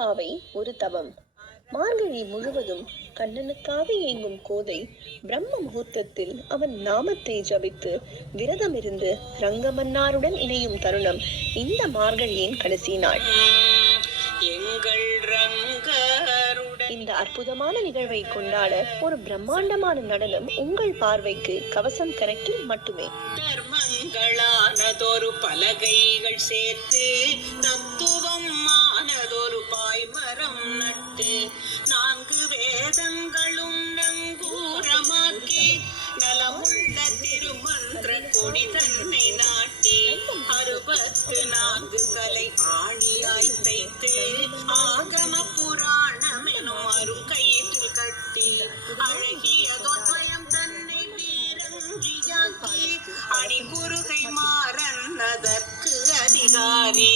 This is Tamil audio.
திருப்பாவை ஒரு தவம். மார்கழி முழுவதும் கண்ணனுக்காக இயங்கும் கோதை பிரம்ம முகூர்த்தத்தில் அவன் நாமத்தை ஜபித்து விரதமிருந்து ரங்கமன்னாருடன் இணையும் தருணம் இந்த மார்கழியின் கடைசி நாள். இந்த அற்புதமான நிகழ்வை கொண்டாட ஒரு பிரம்மாண்டமான நடனம் உங்கள் பார்வைக்கு கவசம் கணக்கில் மட்டுமே. தர்மங்களானதொரு பலகைகள் சேர்த்து தத்துவம் ஆனதொரு பாய்மரம் நட்டு 4 வேதங்களும் நங்கூரமாக்கி நலமுள்ள திருமன்ற கொடி தன்னை நாட்டி 64 கலை ஆணியாய் தைத்து ஆகம புராணம் எனும் அருங்கயிற்றில் கட்டி அழகியதொத்வயம் தன்னை வீரங்கியாக்கி அணிகுருகை மாறன் அதற்கு அதிகாரி